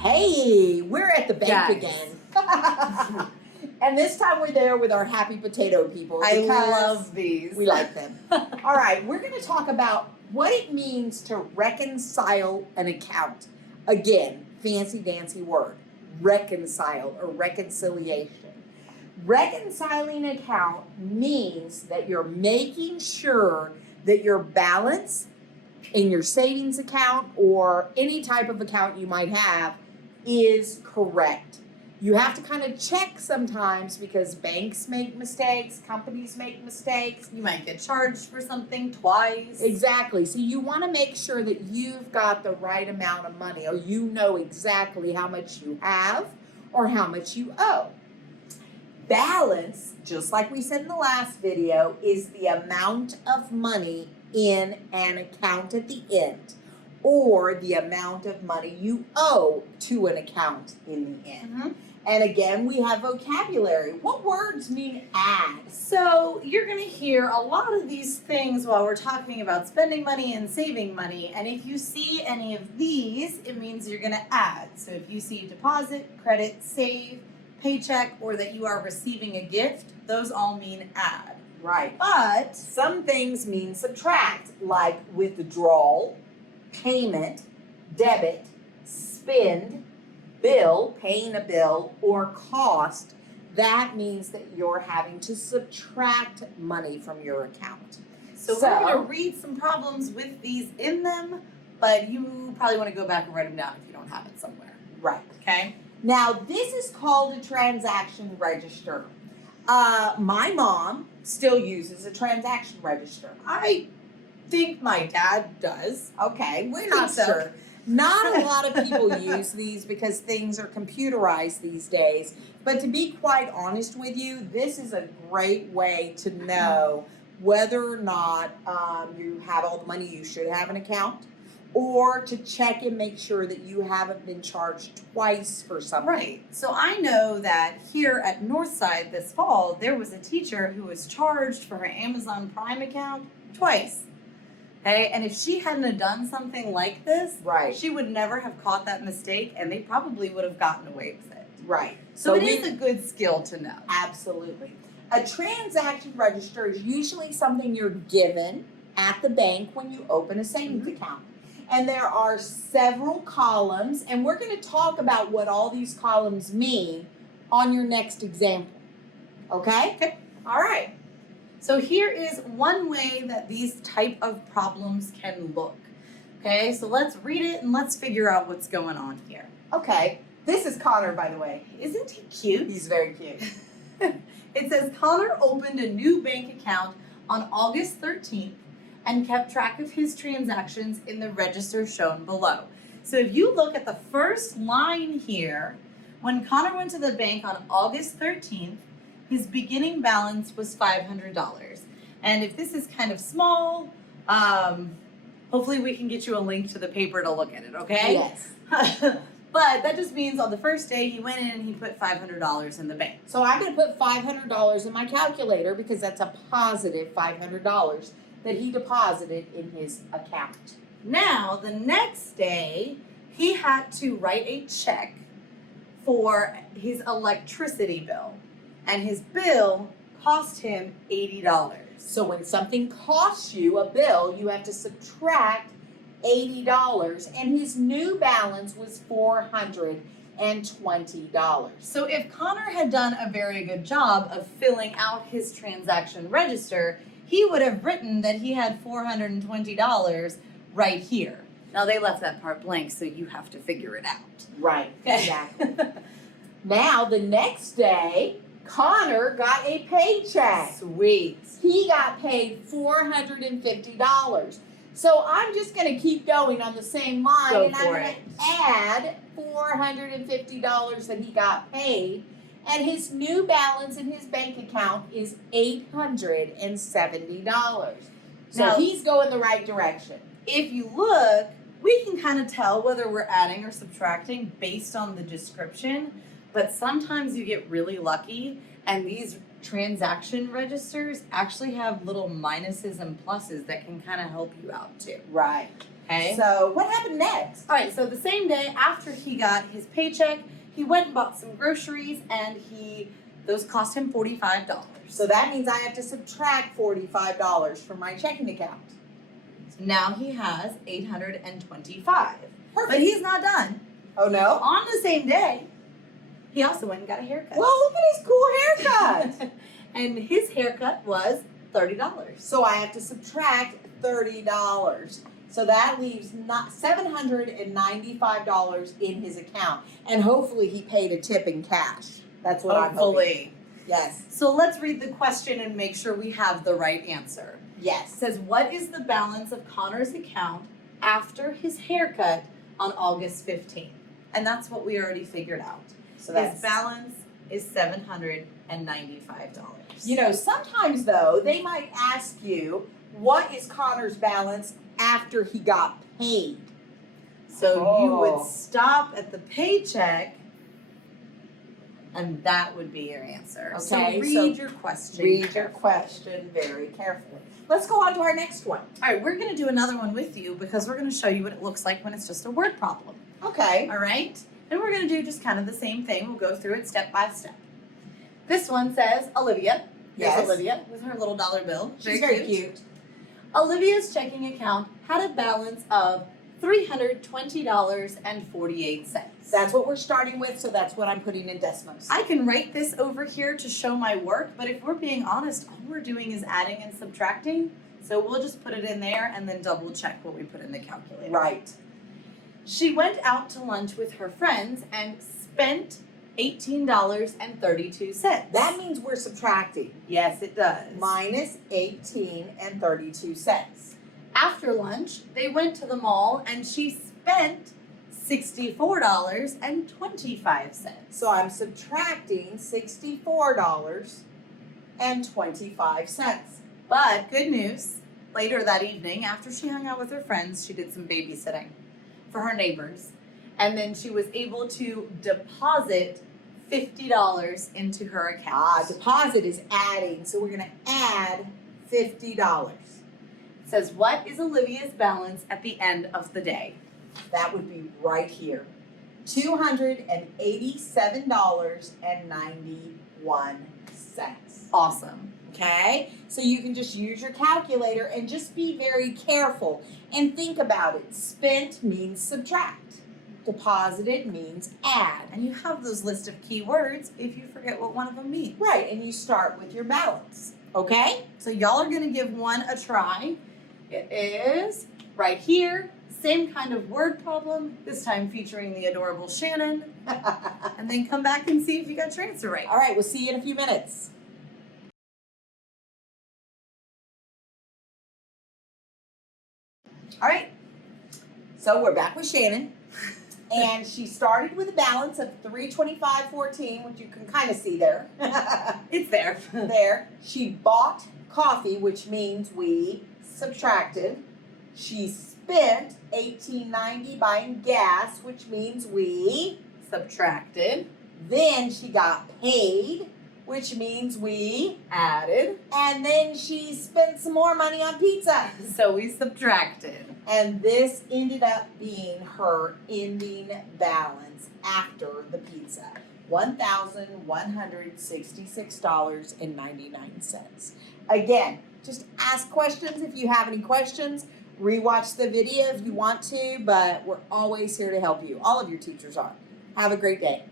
Hey, we're at the bank Guys. again. And this time we're there with our happy potato people. I because love these. We like them. All right, we're going to talk about what it means to reconcile an account. Again, fancy dancy word, reconcile or reconciliation. Reconciling an account means that you're making sure that your balance in your savings account or any type of account you might have is correct. You have to kind of check sometimes because banks make mistakes, companies make mistakes. You might get charged for something twice. Exactly. So you want to make sure that you've got the right amount of money, or you know exactly how much you have or how much you owe. Balance, just like we said in the last video, is the amount of money in an account at the end, or the amount of money you owe to an account in the end. Mm-hmm. And again, we have vocabulary. What words mean add? So you're going to hear a lot of these things while we're talking about spending money and saving money. And if you see any of these, it means you're going to add. So if you see deposit, credit, save, paycheck, or that you are receiving a gift, those all mean add. Right. But Some things mean subtract, like withdrawal, payment, debit, spend, bill, paying a bill, or cost. That means that you're having to subtract money from your account. So we're going to read some problems with these in them, but you probably want to go back and write them down if you don't have it somewhere. Right. Okay? Now, this is called a transaction register. My mom still uses a transaction register. I think my dad does. Okay, we're not so. sure. Not a lot of people use these because things are computerized these days. But to be quite honest with you, this is a great way to know whether or not you have all the money you should have in an account, or to check and make sure that you haven't been charged twice for something. Right. So I know that here at Northside this fall, there was a teacher who was charged for her Amazon Prime account twice. Okay, and if she hadn't have done something like this, Right. she would never have caught that mistake, and they probably would have gotten away with it. Right. So it is a good skill to know. Absolutely. A transaction register is usually something you're given at the bank when you open a savings account. And there are several columns, and we're going to talk about what all these columns mean on your next example. Okay? Okay. All right. So here is one way that these type of problems can look. Okay, so let's read it and let's figure out what's going on here. Okay. This is Connor, by the way. Isn't he cute? He's very cute. It says Connor opened a new bank account on August 13th and kept track of his transactions in the register shown below. So if you look at the first line here, when Connor went to the bank on August 13th, his beginning balance was $500. And if this is kind of small, hopefully we can get you a link to the paper to look at it, okay? Yes. But that just means on the first day he went in and he put $500 in the bank. So I'm going to put $500 in my calculator because that's a positive $500 that he deposited in his account. Now, the next day, he had to write a check for his electricity bill. And his bill cost him $80. So when something costs you a bill, you have to subtract $80. And his new balance was $420. So if Connor had done a very good job of filling out his transaction register, he would have written that he had $420 right here. Now, they left that part blank, so you have to figure it out. Right, exactly. Now, the next day, Connor got a paycheck. Sweet. He got paid $450. So I'm just going to keep going on the same line, Go and I'm for going it. to add $450 that he got paid. And his new balance in his bank account is $870. So Now- he's going the right direction. If you look, we can kind of tell whether we're adding or subtracting based on the description, but sometimes you get really lucky and these transaction registers actually have little minuses and pluses that can kind of help you out too. Right. Okay. So what happened next? All right, so the same day after he got his paycheck, he went and bought some groceries, and those cost him $45. So that means I have to subtract $45 from my checking account. So now he has $825. Perfect. But he's not done. Oh no? On the same day, he also went and got a haircut. Well, look at his cool haircut. And his haircut was $30. So I have to subtract $30. So that leaves not $795 in his account. And hopefully he paid a tip in cash. That's what I'm hoping. Hopefully. Yes. So let's read the question and make sure we have the right answer. It Yes. says, what is the balance of Connor's account after his haircut on August 15th? And that's what we already figured out. So His balance is $795. You know, sometimes though, they might ask you, what is Connor's balance after he got paid? So you Oh. would stop at the paycheck, and that would be your answer. Okay, So so read your question. Read your carefully. question very carefully. Let's go on to our next one. All right, we're going to do another one with you because we're going to show you what it looks like when it's just a word problem. Okay. All right? And we're going to do just kind of the same thing. We'll go through it step by step. This one says Olivia. Here's Yes. Olivia with her little dollar bill. She's very cute. Olivia's checking account had a balance of $320.48. That's what we're starting with, so that's what I'm putting in Desmos. I can write this over here to show my work, but if we're being honest, all we're doing is adding and subtracting. So we'll just put it in there and then double check what we put in the calculator. Right. She went out to lunch with her friends and spent $18.32. That means we're subtracting. Yes, it does. Minus 18.32. After lunch, they went to the mall and she spent $64.25. So I'm subtracting $64.25. But good news, later that evening, after she hung out with her friends, she did some babysitting for her neighbors. And then she was able to deposit $50 into her account. Deposit is adding, so we're going to add $50. It says, what is Olivia's balance at the end of the day? That would be right here. $287.91. Awesome. Okay? So you can just use your calculator and just be very careful and think about it. Spent means subtract. Deposited means add. And you have those list of keywords if you forget what one of them means. Right, and you start with your balance. Okay? So y'all are going to give one a try. It is right here. Same kind of word problem, this time featuring the adorable Shannon. And then come back and see if you got your answer right. All right, we'll see you in a few minutes. All right, so we're back with Shannon. And she started with a balance of $325.14, which you can kind of see there. It's there. There. She bought coffee, which means we subtracted. She spent $18.90 buying gas, which means we Subtracted. Then she got paid, which means we Added. and then she spent some more money on pizza. So we subtracted. And this ended up being her ending balance after the pizza. $1,166.99. Again, just ask questions if you have any questions. Rewatch the video if you want to, but we're always here to help you. All of your teachers are. Have a great day.